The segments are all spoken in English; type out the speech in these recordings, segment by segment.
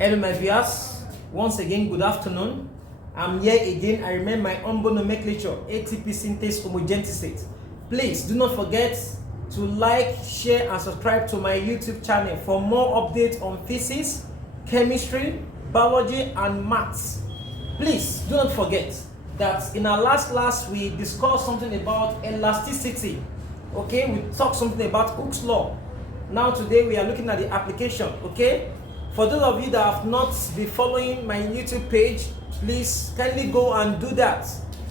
Hello my viewers, once again good afternoon. I'm here again. I remain my humble nomenclature, ATP synthase homogeneity. Please do not forget to like, share and subscribe to my YouTube channel for more updates on physics, chemistry, biology and maths. Please do not forget that in our last class we discussed something about elasticity. Okay, we talked something about Hooke's law. Now today we are looking at the application. Okay, for those of you that have not been following my YouTube page, please kindly go and do that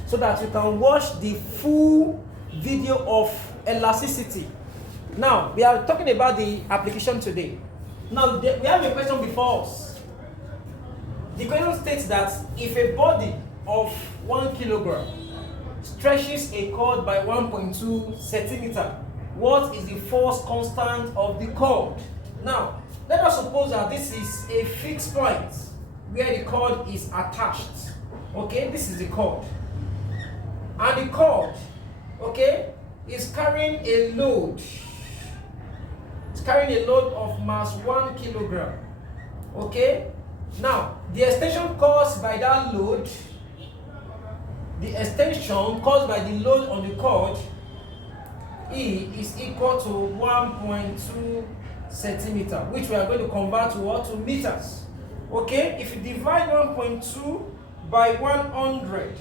so that you can watch the full video of elasticity. Now we are talking about the application today. Now we have a question before us. The question states that if a body of 1 kilogram stretches a cord by 1.2 centimeter, what is the force constant of the cord? Now, let us suppose that this is a fixed point where the cord is attached. Okay, this is the cord. And the cord, okay, is carrying a load. It's carrying a load of mass 1 kilogram. Okay? Now, the extension caused by that load, the extension caused by the load on the cord, E is equal to 1.2 centimeter, which we are going to convert to what? To meters. Okay, if you divide 1.2 by 100,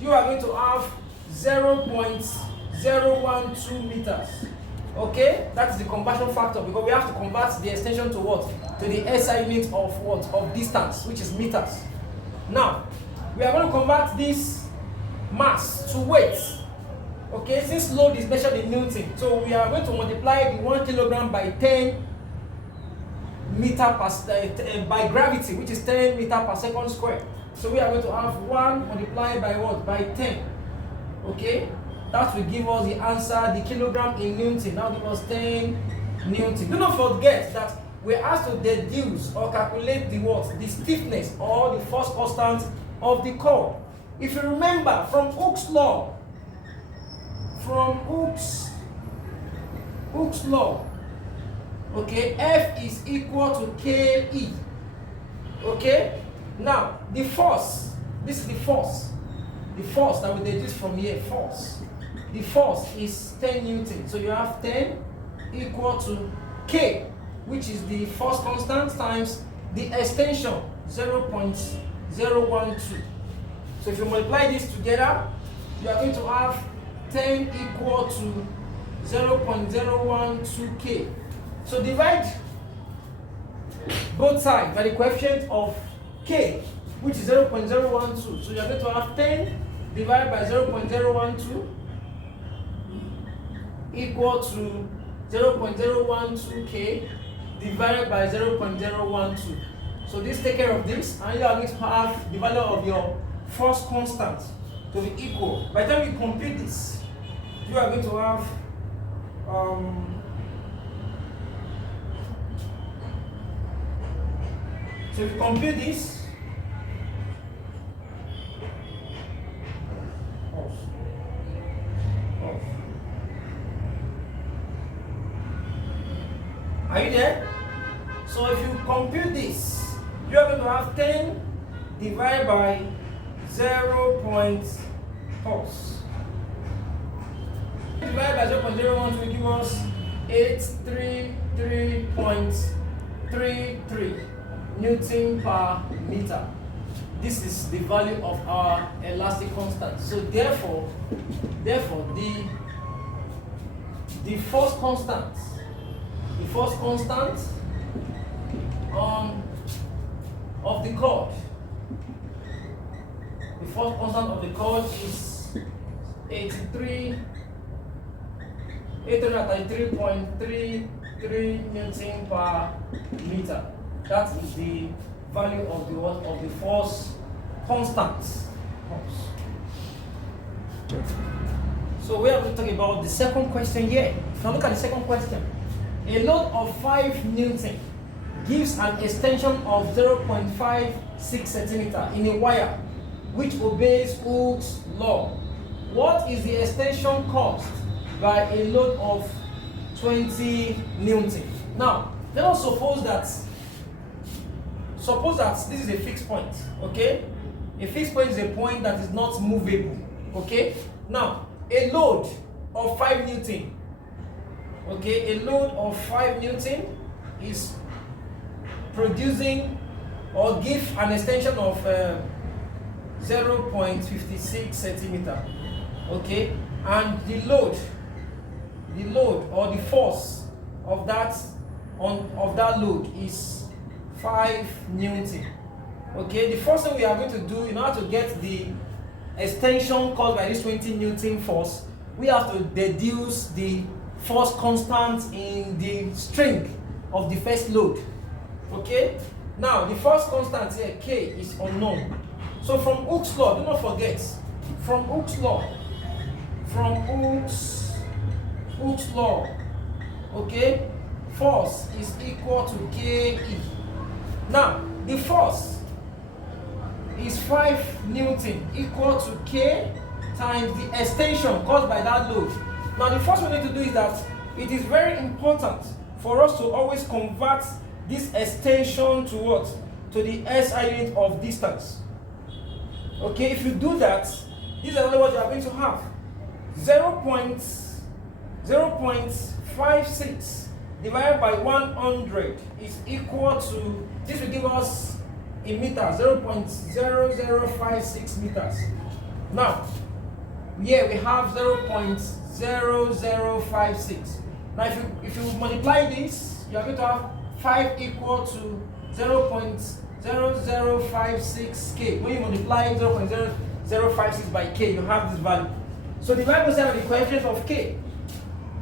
you are going to have 0.012 meters. Okay, that is the conversion factor because we have to convert the extension to what? To the SI unit of what? Of distance, which is meters. Now, we are going to convert this mass to weight. Okay, since load is measured in Newton, so we are going to multiply the 1 kilogram by 10 meter per by gravity, which is 10 meter per second square. So we are going to have 1 multiplied by what? By 10. Okay, that will give us the answer, the kilogram in Newton. Now give us 10 Newton. Do not forget that we are asked to deduce or calculate the what? The stiffness or the force constant of the cord. If you remember from Hooke's law, Hooke's law, okay, F is equal to KE. Okay, now the force, this is the force that we deduce from here, the force is 10 Newton, so you have 10 equal to K, which is the force constant times the extension 0.012. so if you multiply this together, you are going to have 10 equal to 0.012K. So divide both sides by the coefficient of K, which is 0.012. So you are going to have 10 divided by 0.012 equal to 0.012K divided by 0.012. So this take care of this, and you are going to have the value of your force constant to be equal. By the time you compute this, you are going to have so if you compute this, are you there? So if you compute this, you are going to have 10 divided by 0.4. Divided by 0.01 will give us 833.33 Newton per meter. This is the value of our elastic constant. So therefore the force constant of the cord, is 833.33 Newton per meter. That is the value of the what? Of the force constant. So we are going to talk about the second question here. If you look at the second question, a load of 5 Newton gives an extension of 0.56 centimeter in a wire which obeys Hooke's law. What is the extension caused by a load of 20 Newton? Now, let us suppose that suppose that this is a fixed point, okay? A fixed point is a point that is not movable, okay? Now, a load of 5 Newton, okay? A load of 5 Newton is producing or give an extension of 0.56 centimeter, okay? And the load or the force of that load is 5 Newton. Okay, the first thing we are going to do in order to get the extension caused by this 20 Newton force, we have to deduce the force constant in the string of the first load. Okay, now the force constant here, K, is unknown. So from Hooke's law, do not forget, from Hooke's law, okay, force is equal to Ke. Now, the force is 5 Newton equal to K times the extension caused by that load. Now, the first we need to do is that it is very important for us to always convert this extension to what? To the SI unit of distance. Okay, if you do that, this is another what you are going to have. 0.56 divided by 100 is equal to, this will give us in meters, 0.0056 meters. Now, here we have 0.0056. Now, if you multiply this, you are going to have 5 equal to 0.0056 K. When you multiply 0.0056 by K, you have this value. So divide both sides by the coefficient of K.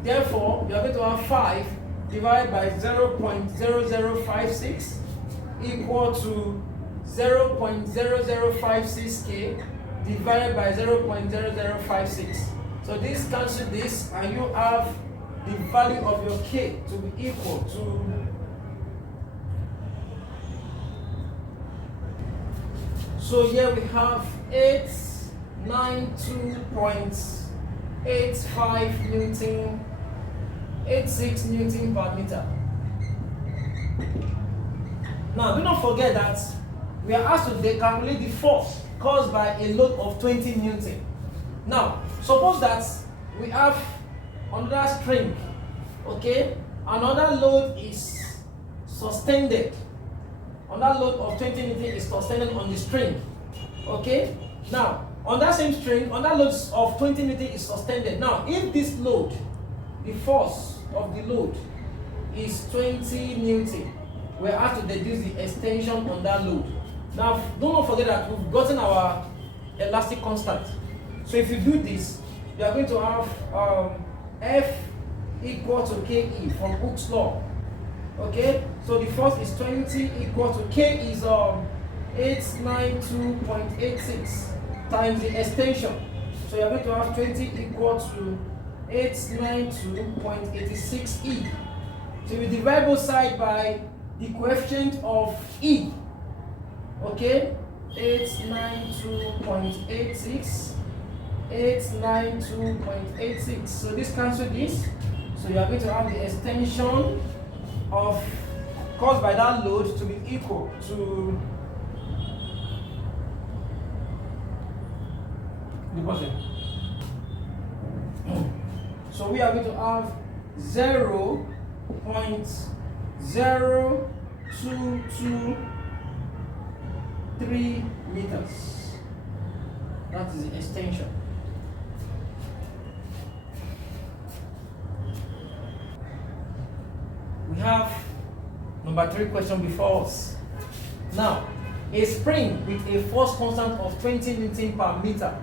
Therefore, you are going to have 5 divided by 0.0056 equal to 0.0056 K divided by 0.0056. So this cancels this, and you have the value of your K to be equal to 892.85 Newton, 86 Newton per meter. Now, do not forget that we are asked to calculate the force caused by a load of 20 Newton. Now, suppose that we have another string, okay? Another load is sustained. Another load of 20 Newton is sustained on the string, okay? Now, on that same string, another load of 20 Newton is sustained. Now, if this load, the force of the load is 20 Newton, we're asked to deduce the extension on that load. Now, do not forget that we've gotten our elastic constant. So if you do this, you are going to have F equal to Ke from Hooke's law. Okay, so the force is 20 equal to K is 892.86 times the extension. So you are going to have 20 equal to 892.86 E. So we divide both sides by the coefficient of E. Okay, 892.86, 892.86. So this cancels this. So you are going to have the extension of caused by that load to be equal to the positive. So we are going to have 0.0223 meters. That is the extension. We have number 3 question before us. Now, a spring with a force constant of 20 Newton per meter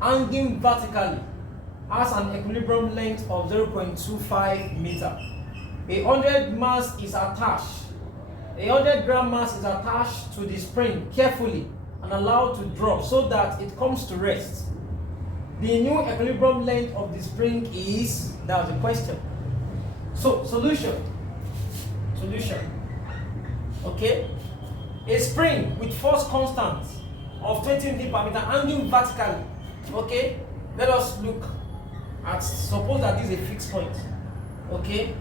hanging vertically has an equilibrium length of 0.25 meter. A 100 mass is attached. A 100 gram mass is attached to the spring carefully and allowed to drop so that it comes to rest. The new equilibrium length of the spring is, that was the question. So, solution. Okay? A spring with force constant of 20 Newton per meter hanging vertically. Okay? Let us look at, suppose that this is a fixed point. Okay?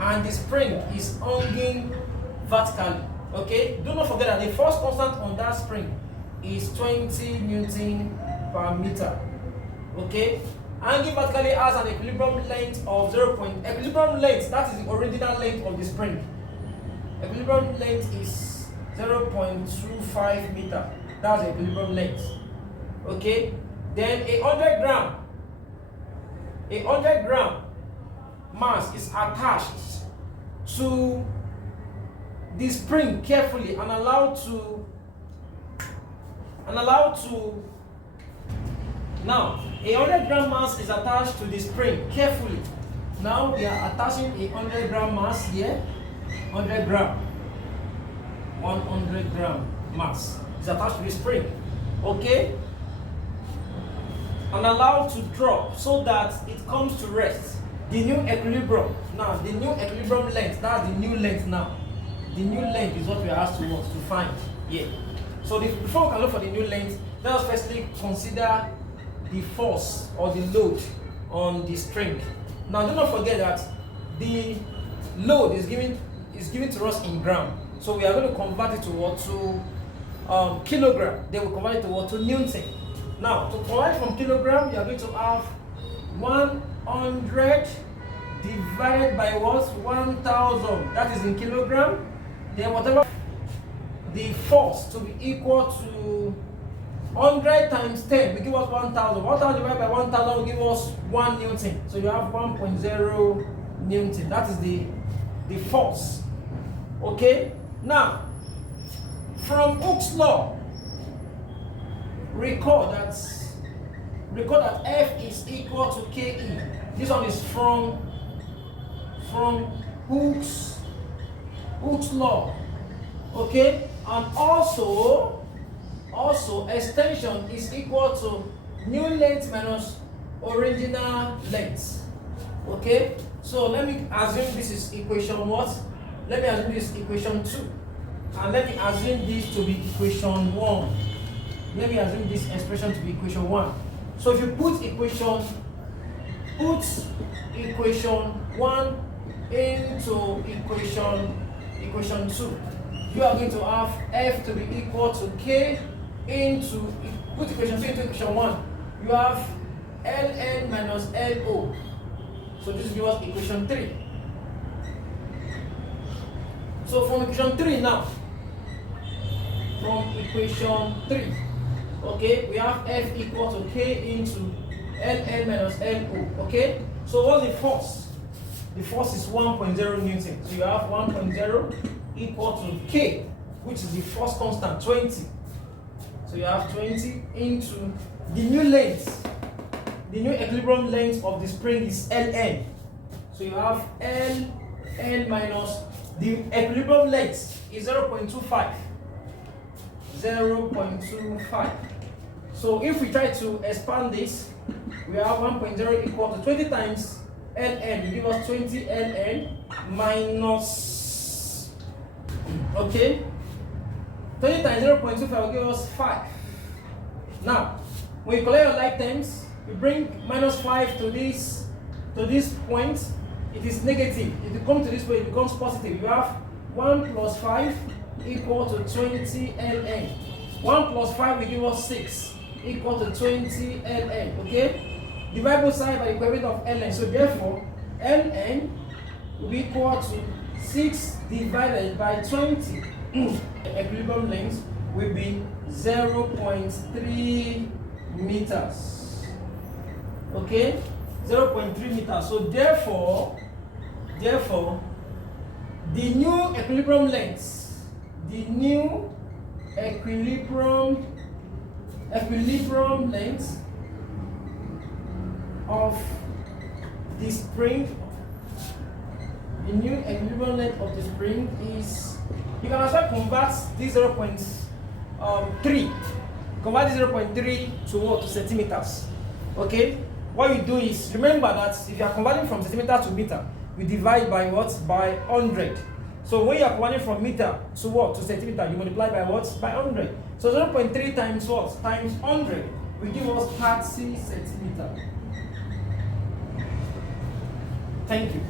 And the spring is hanging vertically. Okay, do not forget that the force constant on that spring is 20 Newton per meter. Okay, angle vertically has an equilibrium length of 0. Equilibrium length, that is the original length of the spring. Equilibrium length is 0.25 meter. That's the equilibrium length. Okay, then a 100 gram mass is attached to the spring carefully and allowed to now a 100 gram mass is attached to the spring carefully. Now we are attaching a 100 gram mass here. 100 gram mass is attached to the spring. Okay, and allowed to drop so that it comes to rest. The new equilibrium, now the new equilibrium length, that's the new length now. The new length is what we are asked to find here. So before we can look for the new length, let us firstly consider the force or the load on the string. Now do not forget that the load is given to us in gram. So we are going to convert it to what? To kilogram. Then we convert it to what? To Newton. Now to convert from kilogram, you are going to have 100 divided by what? 1000. That is in kilogram. Then whatever the force to be equal to 100 times 10 will give us 1000. 1000 divided by 1000 will give us 1 Newton. So you have 1.0 Newton. That is the force. Okay. Now, from Hooke's law, record that F is equal to KE. This one is from Hooke's law. Okay, and also extension is equal to new length minus original length. Okay, so let me assume this is equation what? Let me assume this is equation 2, and let me assume this to be equation 1. Let me assume this expression to be equation 1. So if you put equation 1 into equation 2, you are going to have F to be equal to K into, put equation 2 into equation 1, you have Ln minus Lo. So this gives us equation 3. So from equation 3 now, okay, we have F equal to K into Ln minus Lo. Okay, so what's the force? The force is 1.0 Newton. So you have 1.0 equal to K, which is the force constant, 20. So you have 20 into the new length. The new equilibrium length of the spring is Ln. So you have Ln minus the equilibrium length is 0.25. 0.25. So if we try to expand this, we have 1.0 equal to 20 times Ln will give us 20 Ln minus, okay, 20 times 0.25 will give us 5. Now, when you collect your like terms, you bring minus 5 to this point, it is negative. If you come to this point, it becomes positive. You have 1 plus 5 equal to 20 Ln. 1 plus 5 will give us 6 equal to 20 Ln. Okay? Divide both sides by the equivalent of Ln. So therefore, Ln will be equal to 6 divided by 20. Equilibrium length will be 0.3 meters. Okay? 0.3 meters. So therefore, the new equilibrium length, of the spring, the new equilibrium length of the spring is, you can also convert this 0.3. Convert this 0.3 to what? To centimeters. Okay? What you do is, remember that if you are converting from centimeter to meter, we divide by what? By 100. So when you are converting from meter to what? To centimeter, you multiply by what? By 100. So 0.3 times what? Times 100 will give us 30 centimeters. Thank you.